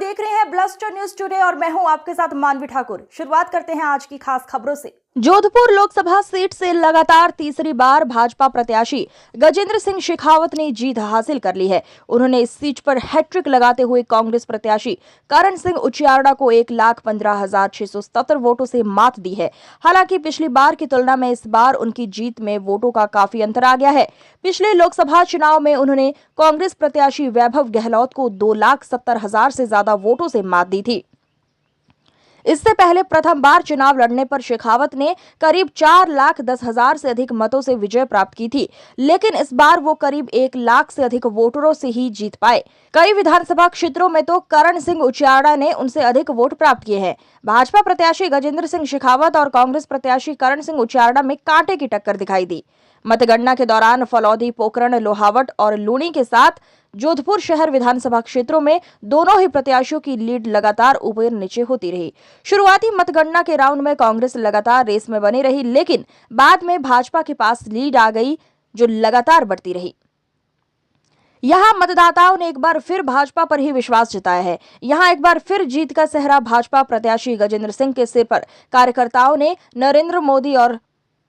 देख रहे हैं ब्लस्टर न्यूज टुडे और मैं हूं आपके साथ मानवी ठाकुर। शुरुआत करते हैं आज की खास खबरों से। जोधपुर लोकसभा सीट से लगातार तीसरी बार भाजपा प्रत्याशी गजेंद्र सिंह शेखावत ने जीत हासिल कर ली है। उन्होंने इस सीट पर हैट्रिक लगाते हुए कांग्रेस प्रत्याशी करण सिंह उचियार्डा को 1,15,677 वोटों से मात दी है। हालांकि पिछली बार की तुलना में इस बार उनकी जीत में वोटों का काफी अंतर आ गया है। पिछले लोकसभा चुनाव में उन्होंने कांग्रेस प्रत्याशी वैभव गहलोत को 2,70,000 से ज्यादा वोटों से मात दी थी। इससे पहले प्रथम बार चुनाव लड़ने पर शेखावत ने करीब 4,10,000 से अधिक मतों से विजय प्राप्त की थी, लेकिन इस बार वो करीब 1 लाख से अधिक वोटरों से ही जीत पाए। कई विधानसभा क्षेत्रों में तो करण सिंह उचियार्डा ने उनसे अधिक वोट प्राप्त किए हैं। भाजपा प्रत्याशी गजेंद्र सिंह शेखावत और कांग्रेस प्रत्याशी करण सिंह उचियार्डा में कांटे की टक्कर दिखाई दी। मतगणना के दौरान फलौदी, पोकरण, लोहावट और लूणी के साथ जोधपुर शहर विधानसभा क्षेत्रों में दोनों ही प्रत्याशियों की लीड लगातार ऊपर नीचे होती रही। शुरुआती मतगणना के राउंड में कांग्रेस लगातार रेस में बनी रही, लेकिन बाद में भाजपा के पास लीड आ गई, जो लगातार बढ़ती रही। यहां मतदाताओं ने एक बार फिर भाजपा पर ही विश्वास जताया है। यहां एक बार फिर जीत का सेहरा भाजपा प्रत्याशी गजेंद्र सिंह के सिर पर कार्यकर्ताओं ने नरेंद्र मोदी और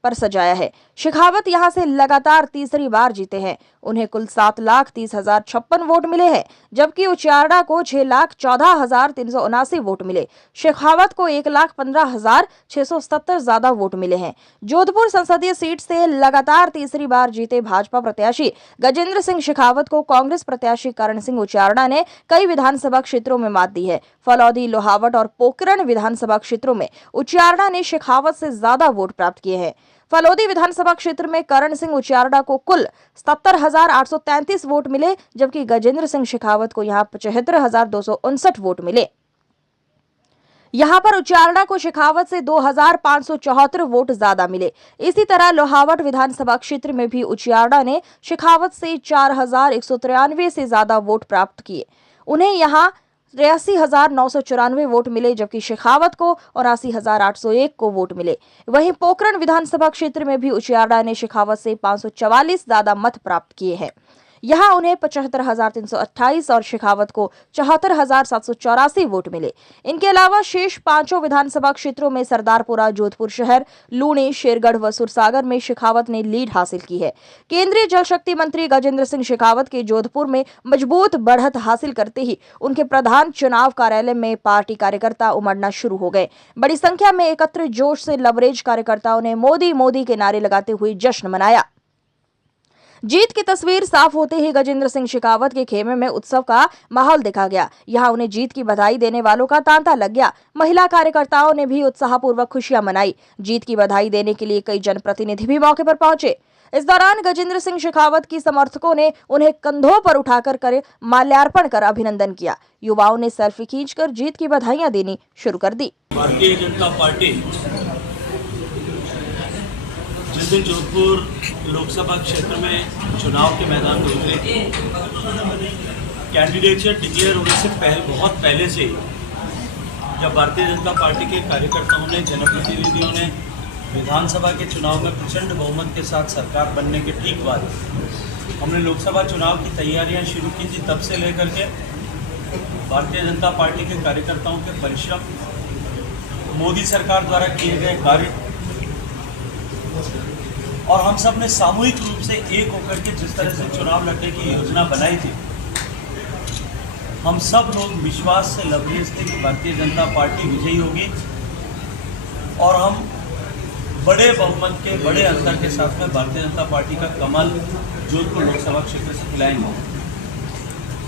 पर सजाया है। शेखावत यहां से लगातार तीसरी बार जीते हैं। उन्हें कुल 7,30,056 वोट मिले हैं, जबकि उचियार्डा को 6,14,379 वोट मिले। शेखावत को 1,15,677 ज्यादा वोट मिले हैं। जोधपुर संसदीय सीट से लगातार तीसरी बार जीते भाजपा प्रत्याशी गजेंद्र सिंह शेखावत को कांग्रेस प्रत्याशी करण सिंह उचियार्डा ने कई विधानसभा क्षेत्रों में मात दी है। फलौदी, लोहावट और पोकरण विधानसभा क्षेत्रों में उचियार्डा ने शेखावत से ज्यादा वोट प्राप्त किए हैं। फलौदी विधानसभा क्षेत्र में करण सिंह उचियार्डा को कुल 70,833 वोट मिले, जबकि गजेंद्र सिंह शेखावत को यहां 75,259 वोट मिले। यहां पर उचियार्डा को शेखावत से 2,574 वोट ज्यादा मिले। इसी तरह लोहावट विधानसभा क्षेत्र में भी उचियार्डा ने शेखावत से 4,193 से ज्यादा वोट प्राप्त किए। उन्हें यहां 83,994 वोट मिले, जबकि शेखावत को 79,801 को वोट मिले। वहीं पोकरण विधानसभा क्षेत्र में भी उचियार्डा ने शेखावत से 544 ज्यादा मत प्राप्त किए हैं। यहां उन्हें 75,328 और शेखावत को 74,784 वोट मिले। इनके अलावा शेष पांचों विधानसभा क्षेत्रों में सरदारपुरा, जोधपुर शहर, लूणी, शेरगढ़ व सुरसागर में शेखावत ने लीड हासिल की है। केंद्रीय जल शक्ति मंत्री गजेंद्र सिंह शेखावत के जोधपुर में मजबूत बढ़त हासिल करते ही उनके प्रधान चुनाव कार्यालय में पार्टी कार्यकर्ता उमड़ना शुरू हो गए। बड़ी संख्या में एकत्र जोश से लबरेज कार्यकर्ताओं ने मोदी मोदी के नारे लगाते हुए जश्न मनाया। जीत की तस्वीर साफ होते ही गजेंद्र सिंह शेखावत के खेमे में उत्सव का माहौल देखा गया। यहां उन्हें जीत की बधाई देने वालों का तांता लग गया। महिला कार्यकर्ताओं ने भी उत्साहपूर्वक खुशियां मनाई। जीत की बधाई देने के लिए कई जनप्रतिनिधि भी मौके पर पहुंचे। इस दौरान गजेंद्र सिंह शेखावत की समर्थकों ने उन्हें कंधों पर उठाकर माल्यार्पण कर अभिनंदन किया। युवाओं ने सेल्फी खींचकर जीत की बधाइयां देनी शुरू कर दी। भारतीय जनता पार्टी जिस दिन जोधपुर लोकसभा क्षेत्र में चुनाव के मैदान में उतरे, कैंडिडेटशिप डिक्लेयर होने से बहुत पहले से जब भारतीय जनता पार्टी के कार्यकर्ताओं ने, जनप्रतिनिधियों ने विधानसभा के चुनाव में प्रचंड बहुमत के साथ सरकार बनने के ठीक बाद हमने लोकसभा चुनाव की तैयारियां शुरू की थी, तब से लेकर के भारतीय जनता पार्टी के कार्यकर्ताओं के परिश्रम, मोदी सरकार द्वारा किए गए कार्य और हम सब ने सामूहिक रूप से एक होकर के जिस तरह से चुनाव लड़ने की योजना बनाई थी, हम सब लोग विश्वास से लबरेज थे कि भारतीय जनता पार्टी विजयी होगी और हम बड़े बहुमत के, बड़े अंतर के साथ में भारतीय जनता पार्टी का कमल जोधपुर लोकसभा क्षेत्र से खिलाएंगे।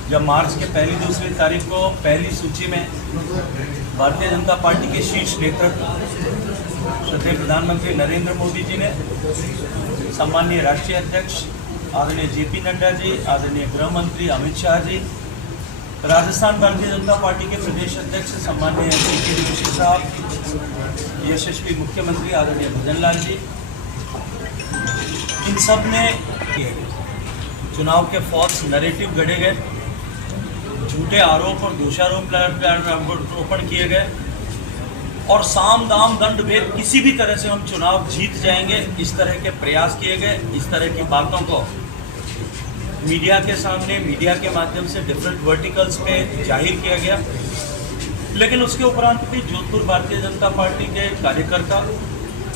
जब मार्च के पहली दूसरी तारीख को पहली सूची में भारतीय जनता पार्टी के शीर्ष नेतृत्व श्रद्धेय प्रधानमंत्री नरेंद्र मोदी जी ने, सम्माननीय राष्ट्रीय अध्यक्ष आदरणीय जेपी नड्डा जी, आदरणीय गृह मंत्री अमित शाह जी, राजस्थान भारतीय जनता पार्टी के प्रदेश अध्यक्ष सम्माननीय के जोशी साहब, यशस्वी मुख्यमंत्री आदरणीय भजन लाल जी, इन सब ने चुनाव के फॉल्स नैरेटिव गढ़े गए, झूठे आरोप और दोषारोपण किए गए और साम दाम दंड भेद किसी भी तरह से हम चुनाव जीत जाएंगे, इस तरह के प्रयास किए गए। इस तरह की बातों को मीडिया के सामने, मीडिया के माध्यम से डिफरेंट वर्टिकल्स में जाहिर किया गया। लेकिन उसके उपरांत भी जोधपुर भारतीय जनता पार्टी के कार्यकर्ता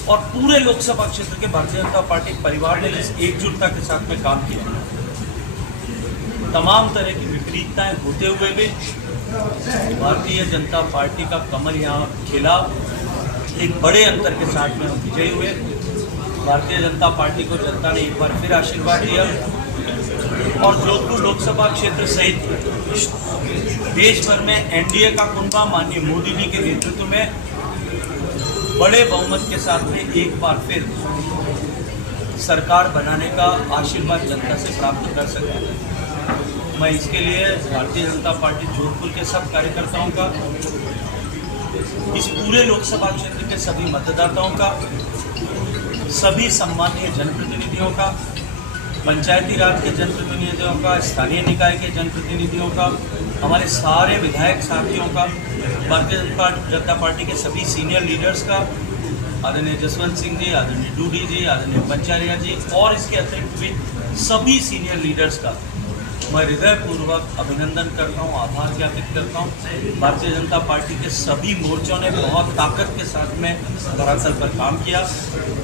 और पूरे लोकसभा क्षेत्र के भारतीय जनता पार्टी परिवार ने इस एकजुटता के साथ में काम किया। तमाम तरह की विपरीतताएं होते हुए भी भारतीय जनता पार्टी का कमल यहाँ खिला, एक बड़े अंतर के साथ में विजयी हुए। भारतीय जनता पार्टी को जनता ने एक बार फिर आशीर्वाद दिया और जोधपुर लोकसभा क्षेत्र सहित देश भर में एनडीए का कुनबा माननीय मोदी जी के नेतृत्व में बड़े बहुमत के साथ में एक बार फिर सरकार बनाने का आशीर्वाद जनता से प्राप्त कर सका। मैं इसके लिए भारतीय जनता पार्टी जोधपुर के सब कार्यकर्ताओं का, इस पूरे लोकसभा क्षेत्र के सभी मतदाताओं का, सभी सम्मानीय जनप्रतिनिधियों का, पंचायती राज के जनप्रतिनिधियों का, स्थानीय निकाय के जनप्रतिनिधियों का, हमारे सारे विधायक साथियों का, भारतीय जनता पार्टी के सभी सीनियर लीडर्स का, आदरणीय जसवंत सिंह जी, आदरणीय डूडी जी, आदरणीय पंचारिया जी और इसके अतिरिक्त भी सभी सीनियर लीडर्स का मैं हृदयपूर्वक अभिनंदन करता हूँ, आभार ज्ञापित करता हूँ। भारतीय जनता पार्टी के सभी मोर्चों ने बहुत ताकत के साथ में धरातल पर काम किया,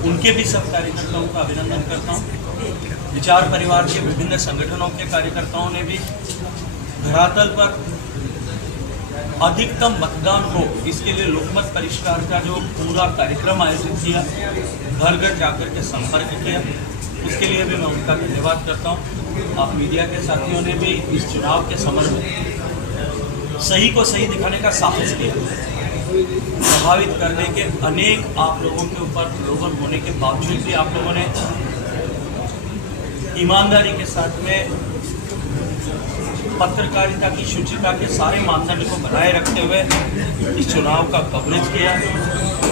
उनके भी सब कार्यकर्ताओं का अभिनंदन करता हूँ। विचार परिवार के विभिन्न संगठनों के कार्यकर्ताओं ने भी धरातल पर अधिकतम मतदान हो, इसके लिए लोकमत परिष्कार का जो पूरा कार्यक्रम आयोजित किया, घर घर जाकर के संपर्क किया, उसके लिए भी मैं उनका धन्यवाद करता हूँ। आप मीडिया के साथियों ने भी इस चुनाव के समर में सही को सही दिखाने का साहस किया। प्रभावित करने के अनेक आप लोगों के ऊपर प्रलोभन होने के बावजूद भी आप लोगों ने ईमानदारी के साथ में पत्रकारिता की शुचिता के सारे मानदंड को बनाए रखते हुए इस चुनाव का कवरेज किया।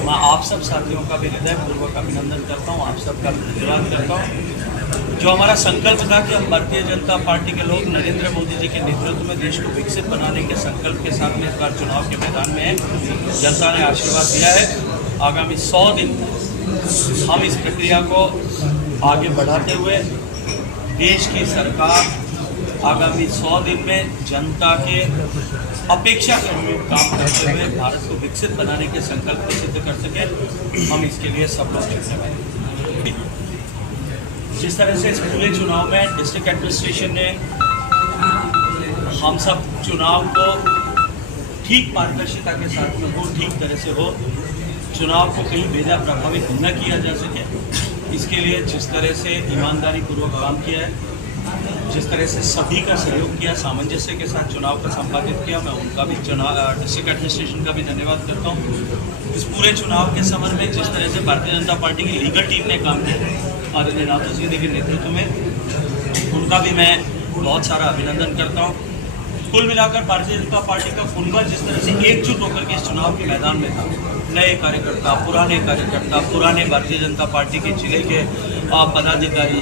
मैं आप सब साथियों का भी हृदयपूर्वक अभिनंदन करता हूँ, आप सबका धन्यवाद करता हूँ। जो हमारा संकल्प था कि हम भारतीय जनता पार्टी के लोग नरेंद्र मोदी जी के नेतृत्व में देश को विकसित बनाने के संकल्प के साथ में इस बार चुनाव के मैदान में है, जनता ने आशीर्वाद दिया है। आगामी 100 दिन हम इस प्रक्रिया को आगे बढ़ाते हुए देश की सरकार आगामी 100 दिन में जनता के अपेक्षा के अनुरूप काम करते हुए भारत को विकसित बनाने के संकल्प को सिद्ध कर सके, हम इसके लिए सब लोग जिम्मेदार। जिस तरह से इस पूरे चुनाव में डिस्ट्रिक्ट एडमिनिस्ट्रेशन ने हम सब चुनाव को ठीक पारदर्शिता के साथ में हो, ठीक तरह से हो, चुनाव को कहीं बेजा प्रभावित न किया जा सके, इसके लिए जिस तरह से ईमानदारी पूर्वक काम किया है, जिस तरह से सभी का सहयोग किया, सामंजस्य के साथ चुनाव का संपादित किया, मैं उनका भी डिस्ट्रिक्ट एडमिनिस्ट्रेशन का भी धन्यवाद करता हूँ। इस पूरे चुनाव के समर में जिस तरह से भारतीय जनता पार्टी की लीगल टीम ने काम किया आदरणीय नाथू सिंह के नेतृत्व में, उनका भी मैं बहुत सारा अभिनंदन करता हूँ। कुल मिलाकर भारतीय जनता पार्टी का कुनबा जिस तरह से एकजुट होकर के इस चुनाव के मैदान में था, नए कार्यकर्ता, पुराने भारतीय जनता पार्टी के जिले के पदाधिकारी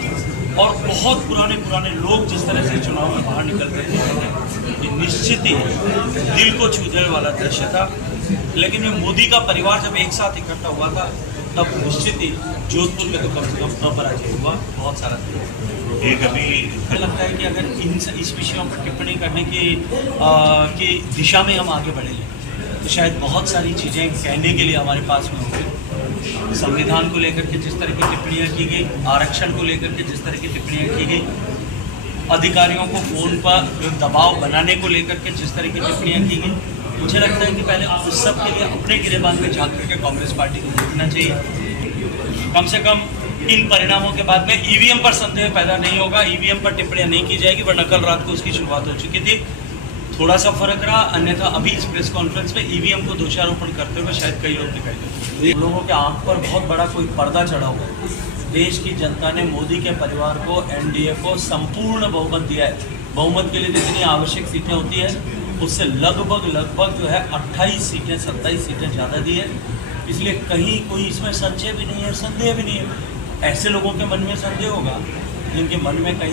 और बहुत पुराने लोग जिस तरह से चुनाव में बाहर निकल कर थे, ये निश्चित ही दिल को छूने वाला दृश्य था। लेकिन ये मोदी का परिवार जब एक साथ इकट्ठा हुआ था, तब निश्चित ही जोधपुर में तो कम से कम अपराजय हुआ बहुत सारा। एक अभी लगता है कि अगर इस विषयों पर टिप्पणी करने की दिशा में हम आगे बढ़ेंगे तो शायद बहुत सारी चीज़ें कहने के लिए हमारे पास में होंगी। संविधान को लेकर के जिस तरह की टिप्पणियाँ की गई, आरक्षण को लेकर के जिस तरह की टिप्पणियाँ की गई, अधिकारियों को फ़ोन पर दबाव बनाने को लेकर के जिस तरह की टिप्पणियाँ की गई, मुझे लगता है कि पहले उस सब के लिए अपने गिरेबान में झांक करके कांग्रेस पार्टी को देखना चाहिए। कम से कम इन परिणामों के बाद में ईवीएम पर संदेह पैदा नहीं होगा, ईवीएम पर टिप्पणियाँ नहीं की जाएगी, वरना कल रात को उसकी शुरुआत हो चुकी थी। थोड़ा सा फर्क रहा, अन्यथा अभी इस प्रेस कॉन्फ्रेंस में ईवीएम को दोषारोपण करते हुए शायद कई लोग दिखाई देते। लोगों के आंख पर बहुत बड़ा कोई पर्दा चढ़ा हुआ है। देश की जनता ने मोदी के परिवार को, एनडीए को संपूर्ण बहुमत दिया है। बहुमत के लिए जितनी आवश्यक सीटें होती है उससे लगभग जो है 28 सीटें 27 सीटें ज़्यादा दी है। इसलिए कहीं कोई इसमें संशय भी नहीं है, संदेह भी नहीं है। ऐसे लोगों के मन में संदेह होगा जिनके मन में कहीं